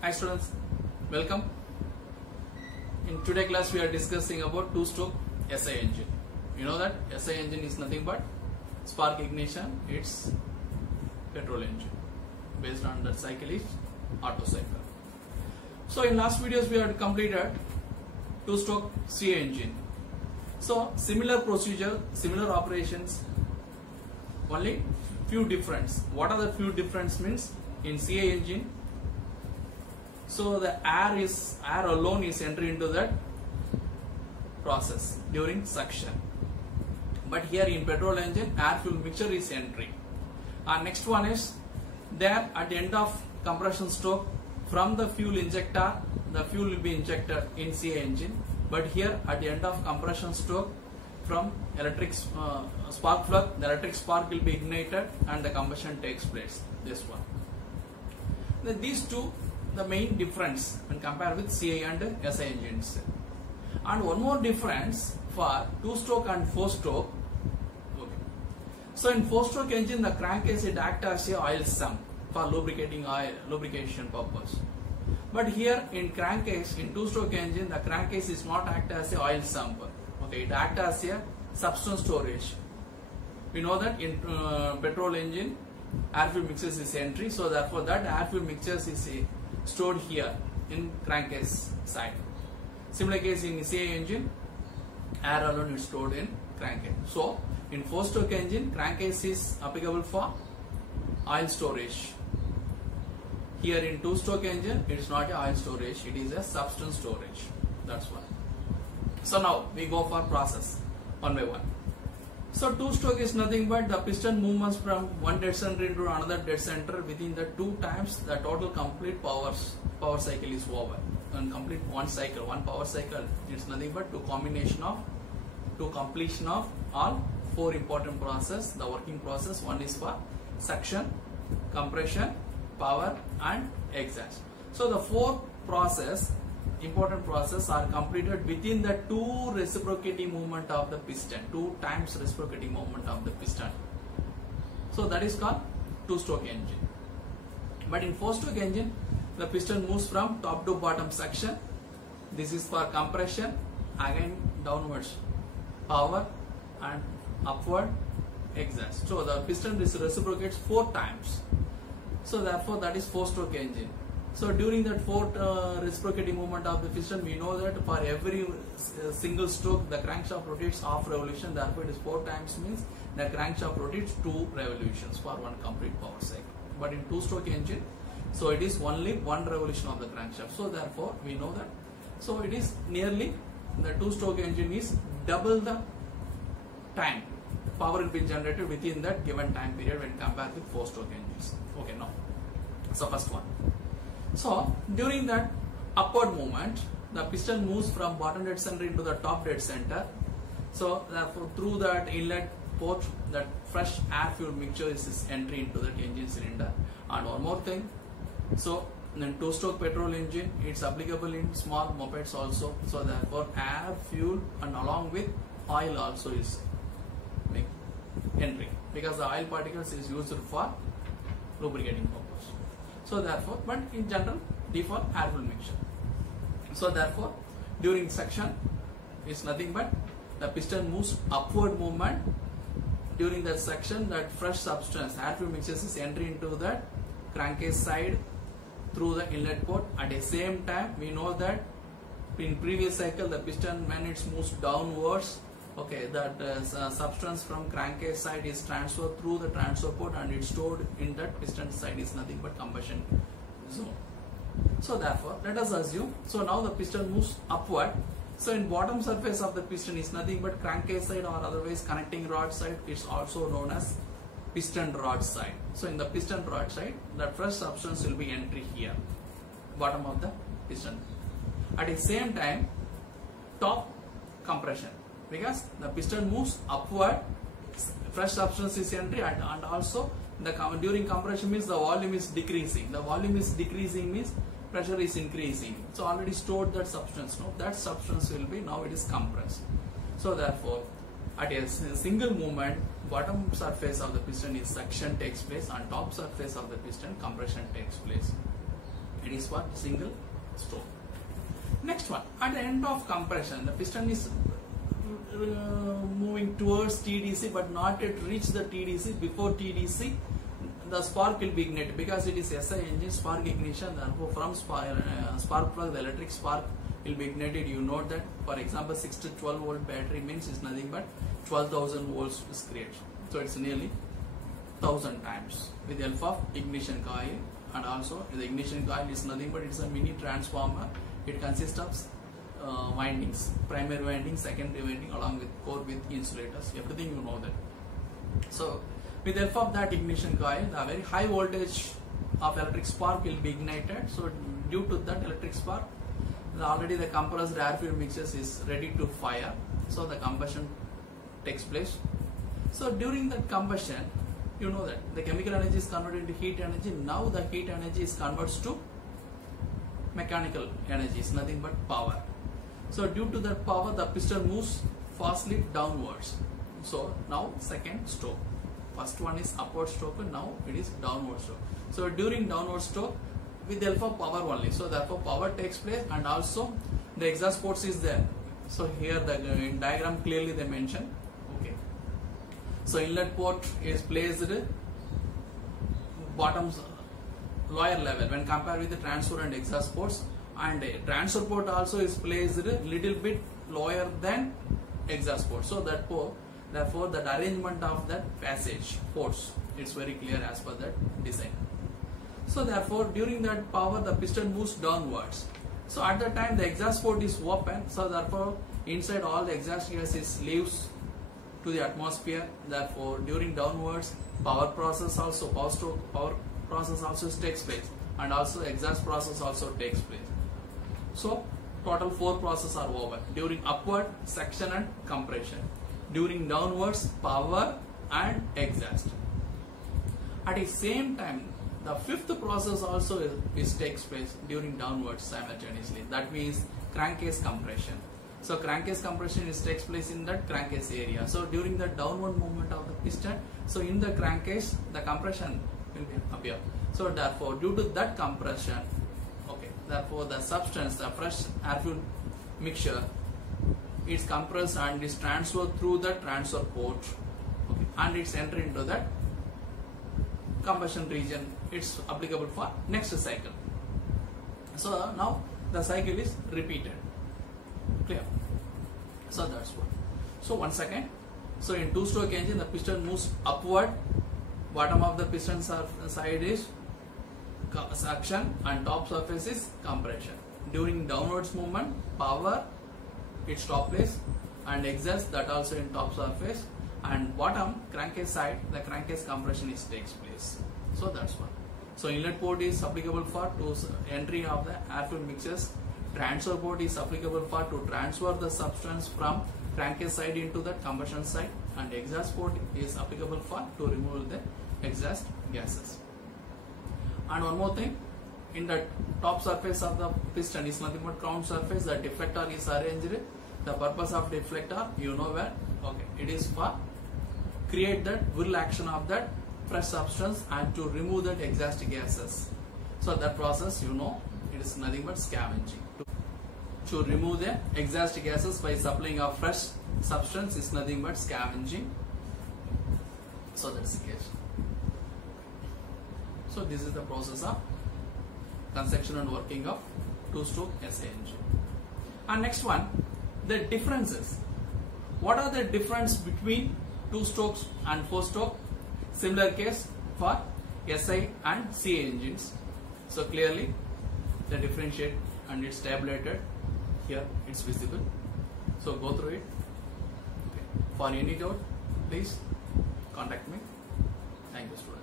Hi students, welcome. In today class we are discussing about two-stroke SI engine. You know that SI engine is nothing but spark ignition, it's petrol engine. Based on that cycle is Otto cycle. So in last videos we had completed two-stroke CA engine. So similar procedure, similar operations, only few difference. What are the few difference means in CA engine? So the air alone is entry into that process during suction. But here in petrol engine, air fuel mixture is entry. Next one is there at the end of compression stroke from the fuel injector, the fuel will be injected in CA engine. But here at the end of compression stroke from electric spark plug, the electric spark will be ignited and the combustion takes place. This one. Then these two, the main difference when compared with CA and SI engines. And one more difference for two-stroke and four-stroke. Okay. So in four-stroke engine, the crankcase it acts as a oil sump for lubrication purpose. But here in crankcase, in two-stroke engine, the crankcase is not act as a oil sump. Okay, it acts as a substance storage. We know that in petrol engine, air fuel mixtures is entry, so therefore that air fuel mixtures is stored here in crankcase side. Similar case in CA engine, air alone is stored in crankcase. So in four-stroke engine, crankcase is applicable for oil storage. Here in two-stroke engine, it is not a oil storage, it is a substance storage. That's why. So now we go for process one by one. So two-stroke is nothing but the piston movements from one dead center into another dead center within the two times the total complete power cycle is over. And complete one cycle, one power cycle, it's nothing but to completion of all four important process, the working process. One is for suction, compression, power and exhaust. So the four important process are completed within the two reciprocating movement of the piston, two times reciprocating movement of the piston. So that is called two-stroke engine. But in four-stroke engine, the piston moves from top to bottom section. This is for compression, again downwards power and upward exhaust. So the piston reciprocates four times. So therefore that is four-stroke engine. So during that fourth reciprocating movement of the piston, we know that for every single stroke, the crankshaft rotates half revolution. Therefore, it is 4 times means the crankshaft rotates 2 revolutions for one complete power cycle. But in two-stroke engine, so it is only 1 revolution of the crankshaft. So therefore, we know that. So it is nearly the two-stroke engine is double the time power will be generated within that given time period when compared with four-stroke engines. Okay, now. So first one. So during that upward movement, the piston moves from bottom dead center into the top dead center. So therefore through that inlet port, that fresh air fuel mixture is entry into that engine cylinder. And one more thing, so in two-stroke petrol engine, it's applicable in small mopeds also. So therefore air, fuel and along with oil also is entry, because the oil particles is used for lubricating purpose. So therefore, but in general, default air fuel mixture. So therefore, during suction, it's nothing but the piston moves upward movement. During that suction, that fresh substance, air fuel mixtures is entry into that crankcase side through the inlet port. At the same time, we know that in previous cycle, the piston when it moves downwards, okay, that substance from crankcase side is transferred through the transfer port and it's stored in that piston side is nothing but combustion zone. So therefore, let us assume, so now the piston moves upward. So in bottom surface of the piston is nothing but crankcase side or otherwise connecting rod side. It's also known as piston rod side. So in the piston rod side, that fresh substance will be entry here, bottom of the piston. At the same time, top compression, because the piston moves upward, fresh substance is entry and also during compression means the volume is decreasing. The volume is decreasing means pressure is increasing. So already stored that substance. No, that substance will be now it is compressed. So therefore, at a single movement, bottom surface of the piston is suction takes place and top surface of the piston compression takes place. It is for single stroke. Next one, at the end of compression, the piston is moving towards TDC but not yet reach the TDC. Before TDC, the spark will be ignited because it is SI engine, spark ignition. Therefore, from spark plug, the electric spark will be ignited. You note that, for example, 6 to 12 volt battery means it's nothing but 12,000 volts is created. So it's nearly 1000 times with the help of ignition coil. And also the ignition coil is nothing but it's a mini transformer. It consists of windings, primary winding, secondary winding, along with core with insulators. Everything you know that. So with the help of that ignition coil, the very high voltage of electric spark will be ignited. So due to that electric spark, already the compressed air-fuel mixtures is ready to fire. So the combustion takes place. So during that combustion, you know that the chemical energy is converted into heat energy. Now the heat energy is converted to mechanical energy. It's nothing but power. So due to that power, the piston moves fastly downwards. So now second stroke. First one is upward stroke, and now it is downward stroke. So during downward stroke, with the help of power only. So therefore power takes place, and also the exhaust ports is there. So here the in diagram clearly they mention. Okay. So inlet port is placed bottom lower level when compared with the transfer and exhaust ports, and transfer port also is placed little bit lower than exhaust port. So therefore the arrangement of that passage ports, it's very clear as per that design. So therefore during that power the piston moves downwards. So at the time the exhaust port is open, so therefore inside all the exhaust gases leaves to the atmosphere. Therefore during downwards power process also takes place, and also exhaust process also takes place. So total 4 processes are over during upward, suction and compression. During downwards, power and exhaust. At the same time, the 5th process also takes place during downwards simultaneously. That means crankcase compression. So crankcase compression takes place in that crankcase area. So during the downward movement of the piston, so in the crankcase the compression will appear. So therefore due to that compression, okay, therefore the substance, the fresh air-fuel mixture, it's compressed and is transferred through the transfer port, okay, and it's entered into that combustion region. It's applicable for next cycle. So now the cycle is repeated. Clear? So that's what. So once again, so in 2-stroke engine the piston moves upward. Bottom of the piston side is suction and top surface is compression. During downwards movement, power, its top place, and exhaust, that also in top surface, and bottom crankcase side the crankcase compression takes place. So that's one. So inlet port is applicable for entry of the air-fuel mixtures. Transfer port is applicable for to transfer the substance from crankcase side into the combustion side, and exhaust port is applicable for to remove the exhaust gases. And one more thing, in the top surface of the piston is nothing but crown surface. The deflector is arranged. The purpose of deflector, you know where. Okay, it is for create that whirl action of that fresh substance and to remove that exhaust gases. So that process, you know, it is nothing but scavenging. To remove the exhaust gases by supplying of fresh substance is nothing but scavenging. So that's the case. So this is the process of construction and working of 2-stroke SI engine. And next one, the differences. What are the difference between 2 strokes and 4-stroke? Similar case for SI and CI engines. So clearly the differentiate and it's tabulated here, it's visible. So go through it. Okay. For any doubt, please contact me. Thank you, students.